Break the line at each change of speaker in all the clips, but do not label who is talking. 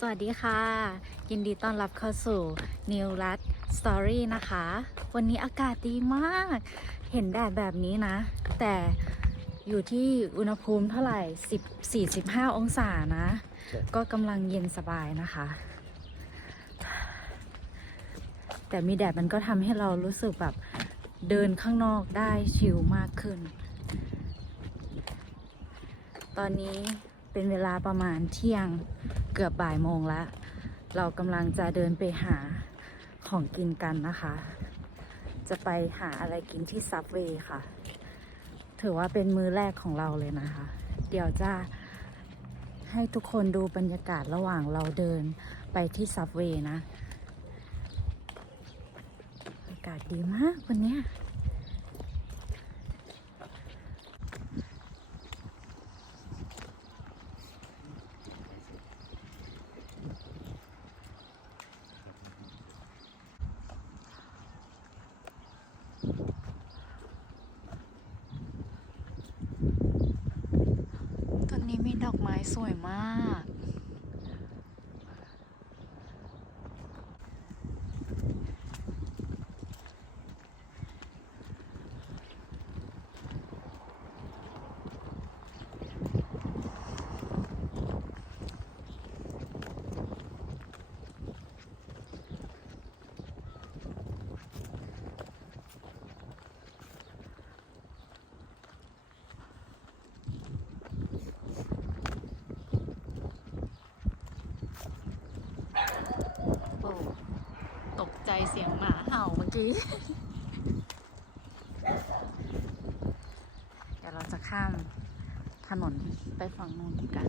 สวัสดีค่ะ ยินดีต้อนรับเข้าสู่ New รัฐ Story นะคะ วันนี้อากาศดีมาก เห็นแดดแบบนี้นะ แต่อยู่ที่อุณหภูมิเท่าไหร่10 45 องศานะ ก็กำลังเย็นสบายนะคะ แต่มีแดดมันก็ทำให้เรารู้สึกแบบเดินข้างนอกได้ชิลมากขึ้น ตอนนี้เป็นเวลาประมาณเที่ยง เกือบบ่ายโมงแล้วเรากำลังจะเดินไปหาของกินกันนะคะ จะไปหาอะไรกินที่ซับเวย์ค่ะ ถือว่าเป็นมื้อแรกของเราเลยนะคะ เดี๋ยวจะให้ทุกคนดูบรรยากาศระหว่างเราเดินไปที่ซับเวย์นะ อากาศดีมากวันนี้ นี้มีดอกไม้สวยมาก โอ้ตกใจ เสียงหมาเห่าเมื่อกี้ เดี๋ยวเราจะข้ามถนนไปฝั่งนู้นกัน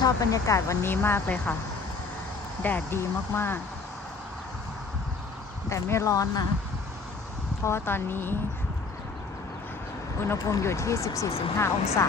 ชอบบรรยากาศวันนี้มากเลยค่ะ แดดดีมากๆ แต่ไม่ร้อนนะ เพราะว่าตอนนี้ อุณหภูมิอยู่ที่ 14-15 องศา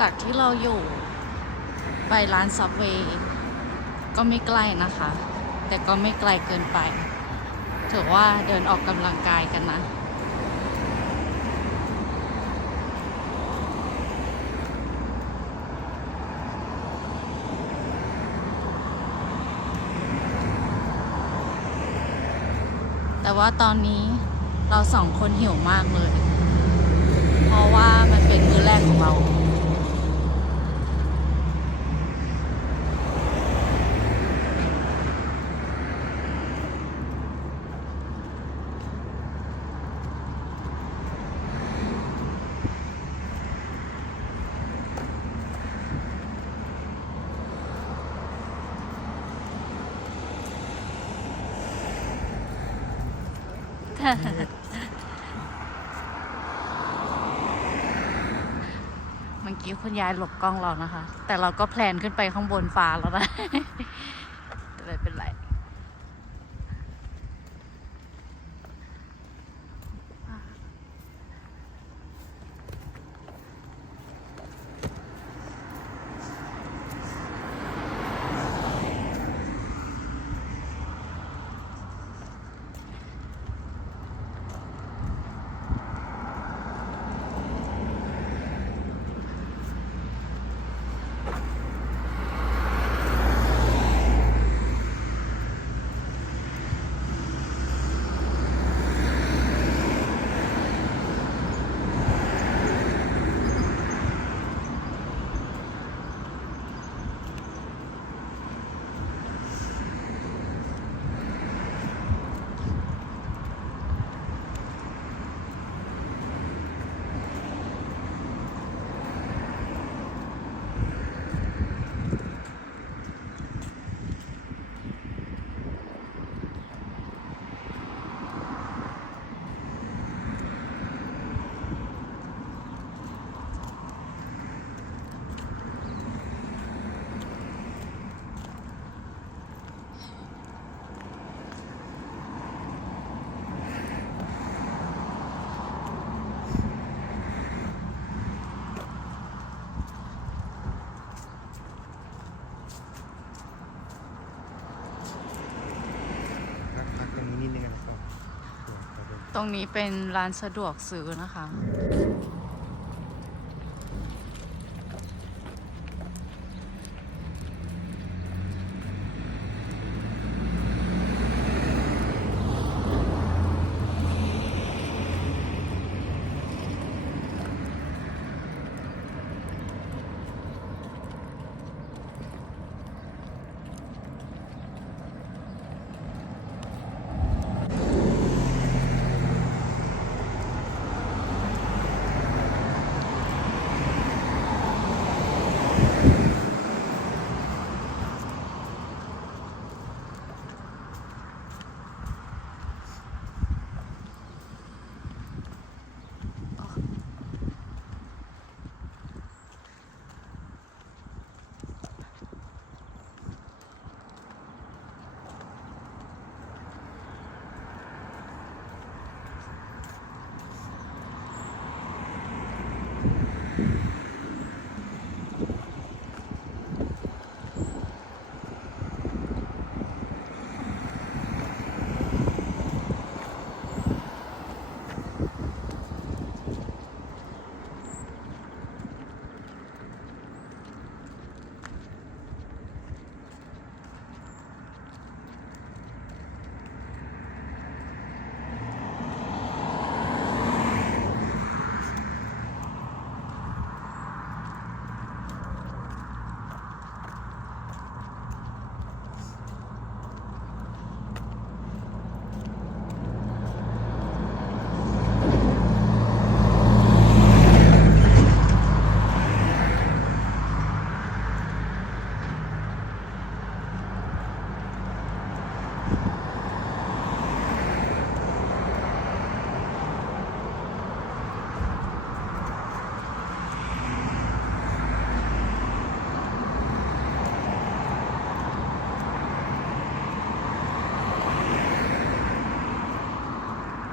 จากที่เราอยู่ไปร้านซับเวย์ก็ไม่ใกล้นะคะ แต่ก็ไม่ไกลเกินไป ถือว่าเดินออกกำลังกายกันนะ แต่ว่าตอนนี้เราสองคนหิวมากเลย เพราะว่ามันเป็นมื้อแรกของเรา เมื่อกี้คุณยายหลบกล้องเรานะคะ แต่เราก็แพลนขึ้นไปข้างบนฟ้าแล้วนะ แต่ไม่เป็นไร
พักพักตรงนี้นิดนึงนะครับเดี๋ยวไปดู
ตรงนี้เป็นร้านสะดวกซื้อนะคะ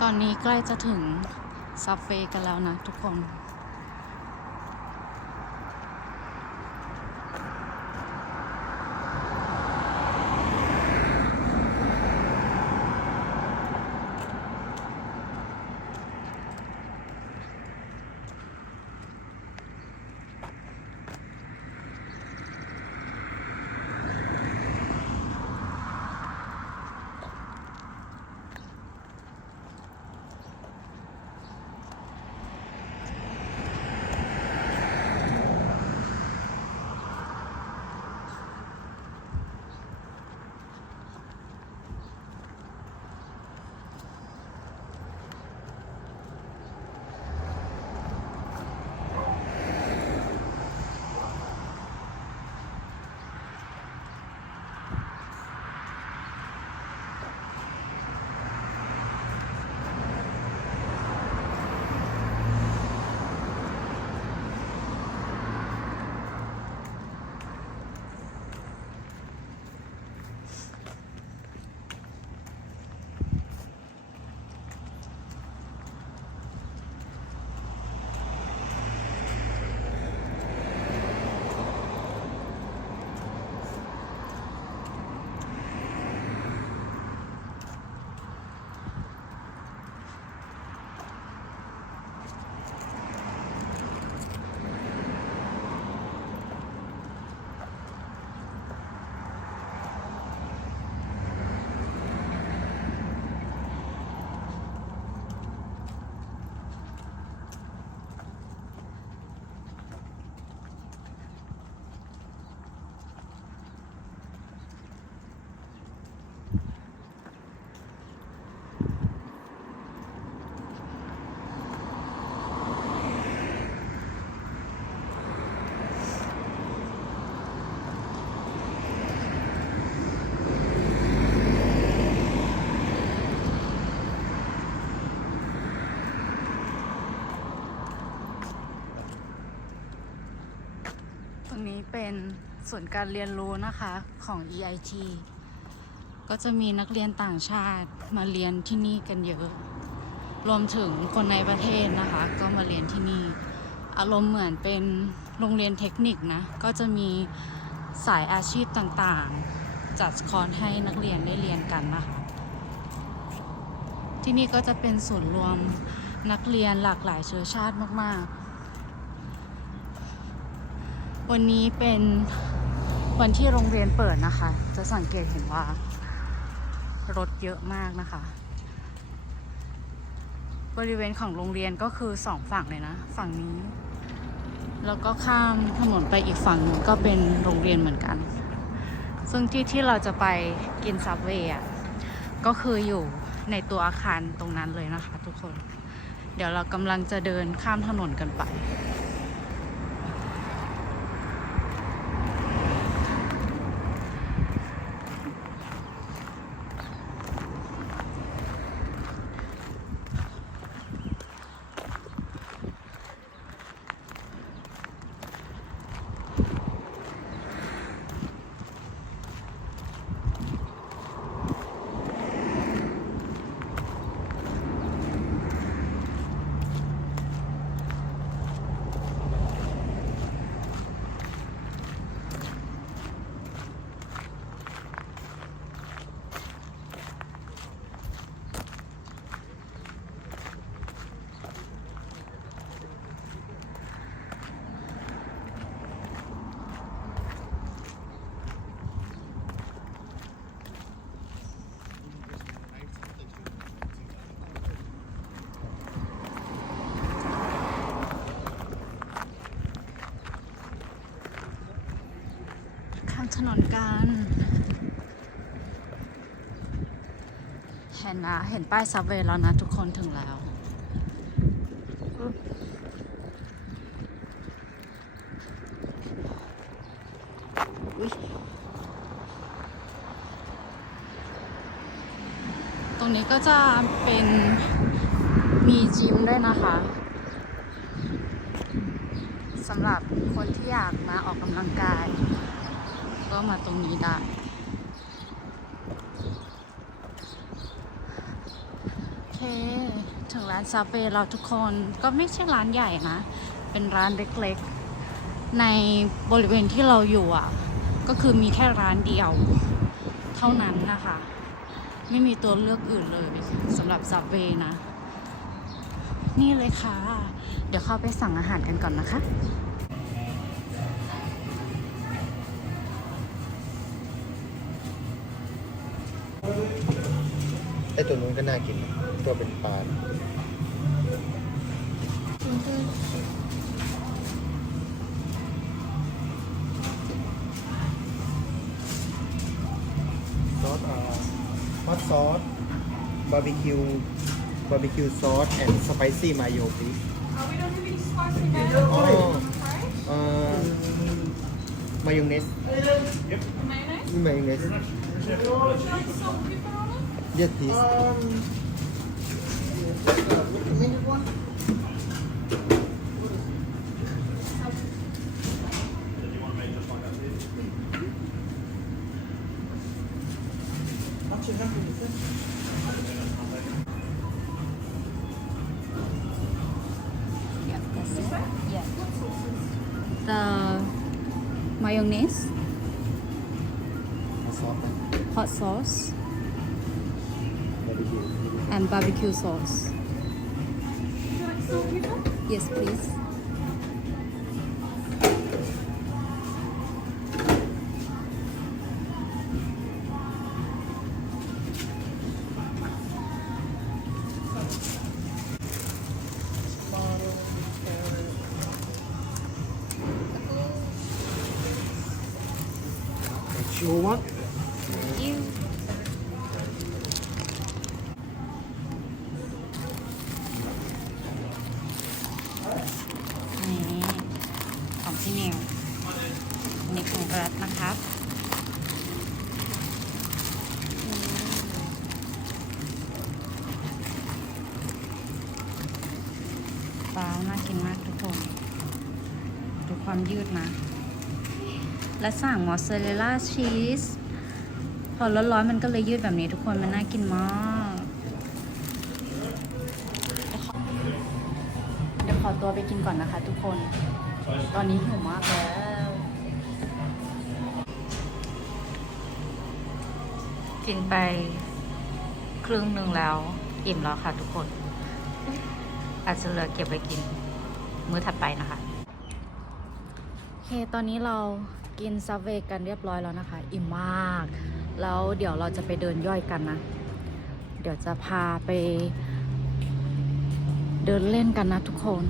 ตอนนี้ใกล้จะถึงซับเฟกันแล้วนะทุกคน เป็นศูนการเรียนรู้นะคะของ EIT ก็จะมีนักเรียนต่างชาติมาเรียนที่นี่กันเยอะ รวมถึงคนในประเทศนะคะ ก็มาเรียนที่นี่ อารมณ์เหมือนเป็นโรงเรียนเทคนิคนะ ก็จะมีสายอาชีพต่างๆ จัดคอร์สให้นักเรียนได้เรียนกันนะคะ ที่นี่ก็จะเป็นศูนย์รวมนักเรียนหลากหลายเชื้อชาติมากๆ วันนี้เป็นวันที่โรงเรียนเปิดนะคะ จะสังเกตเห็นว่า รถเยอะมากนะคะ บริเวณของโรงเรียนก็คือสองฝั่งเลยนะ ฝั่งนี้ แล้วก็ข้ามถนนไปอีกฝั่งหนึ่งก็เป็นโรงเรียนเหมือนกัน ซึ่งที่ที่เราจะไปกินซับเวย์อะก็คืออยู่ในตัวอาคารตรงนั้นเลยนะคะทุกคน เดี๋ยวเรากำลังจะเดินข้ามถนนกันไป นนกันเห็นนะเห็นป้ายซับเวย์แล้วนะทุกคนถึงแล้วตรงนี้ก็จะเป็นมีจิมด้วยนะคะสำหรับคนที่อยากมาออกกำลังกาย ก็มาตรงนี้ได้ โอเค ถึงร้านซาเฟ่เราทุกคนก็ไม่ใช่ร้านใหญ่นะ เป็นร้านเล็กๆ ในบริเวณที่เราอยู่อะ ก็คือมีแค่ร้านเดียว เท่านั้นนะคะ ไม่มีตัวเลือกอื่นเลยสำหรับซาเฟ่นะ นี่เลยค่ะ เดี๋ยวเข้าไปสั่งอาหารกันก่อนนะคะ
ไอตัวนู้นก็น่ากินนะตัวเป็นปลาซอสอ่าฮอตซอสบาร์บีคิวบาร์บีคิวซอสแอนด์สไปซี่มาโยพลี
Uh, we don't have any spicy mayo.
Oh.
Right?
เอ่อมายองเนส
Mayonnaise?
มายองเนส
Would you like salt and
Get this. Um,
and barbecue sauce. Yes, please. นี่ของพี่นิวนนี้ของรัฐนะครับฟ้าวน่ากินมากทุกคน ดูความยืดนะ และสั่งมอสซาเรลล่าชีส พอร้อนๆมันก็เลยยืดแบบนี้ทุกคน มันน่ากินมาก ไปกินก่อนนะคะทุกคน ตอนนี้หิวมากแล้วกินไปครึ่งหนึ่งแล้วอิ่มแล้วค่ะทุกคน อาจจะเหลือเก็บไว้กิน มื้อถัดไปนะคะ โอเค ตอนนี้เรากินซับเวย์กันเรียบร้อยแล้วนะคะ อิ่มมาก แล้วเดี๋ยวเราจะไปเดินย่อยกันนะ เดี๋ยวจะพาไป เดินเล่นกันนะทุกคน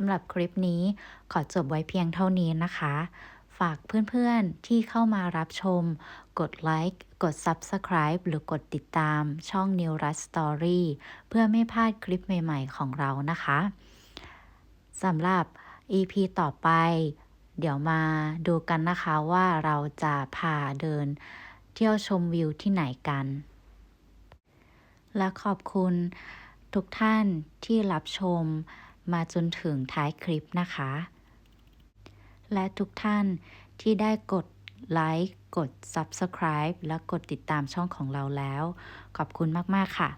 สำหรับคลิปนี้ขอจบไว้เพียงเท่านี้นะคะ ฝากเพื่อนๆที่เข้ามารับชม กดไลค์กด Subscribe หรือกดติดตามช่อง New r u s Story เพื่อไม่พลาดคลิปใหม่ๆของเรานะคะสำหรับ EP ต่อไป เดี๋ยวมาดูกันนะคะว่าเราจะพาเดินเที่ยวชมวิวที่ไหนกัน และขอบคุณทุกท่านที่รับชม มาจนถึงท้ายคลิปนะคะ และทุกท่านที่ได้กดไลค์กด Subscribe และกดติดตามช่องของเราแล้ว ขอบคุณมาก ๆ ค่ะ